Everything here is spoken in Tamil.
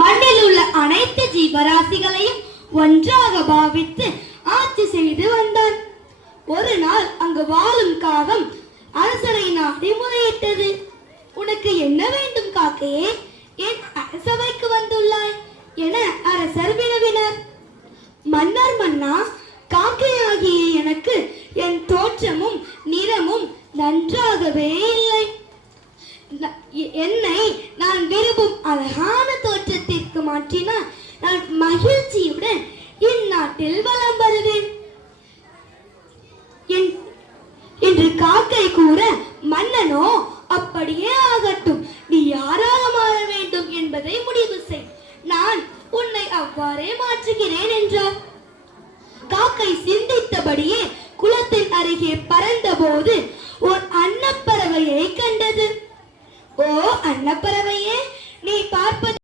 மண்ணில் உள்ள அனைத்து ஜீவராசிகளையும் ஒன்றாக பாவித்து ஆட்சி செய்து வந்தான். ஒரு நாள் அங்கு வாழும் காகம் அரசரை நாடி முறையிட்டது. உனக்கு என்ன வேண்டும் காக்கையே, என் அரசவைக்கு வந்துள்ளாய் என அரசர் வினவினார். மன்னர் மன்னா, காக்கையாகிய எனக்கு என் தோற்றமும் நிறமும் நன்றாகவே இல்லை. என்னை நான் விரும்பும் அழகான தோற்றத்திற்கு மாற்றினால் நான் மகிழ்ச்சியுடன் இந்நாட்டில் வலம் வருவேன் என்று காக்கை கூற, மன்னனோ அப்படியே ஆகட்டும், நீ யாராக மாற வேண்டும் என்பதை முடிவு செய், நான் உன்னை அவ்வாறே மாற்றுகிறேன் என்றார். காக்கை சிந்தித்தபடியே குளத்தின் அருகே பறந்த போது ஓர் அன்னப்பறவையை கண்டது. ஓ அன்னப்பறவையே, நீ பார்ப்பது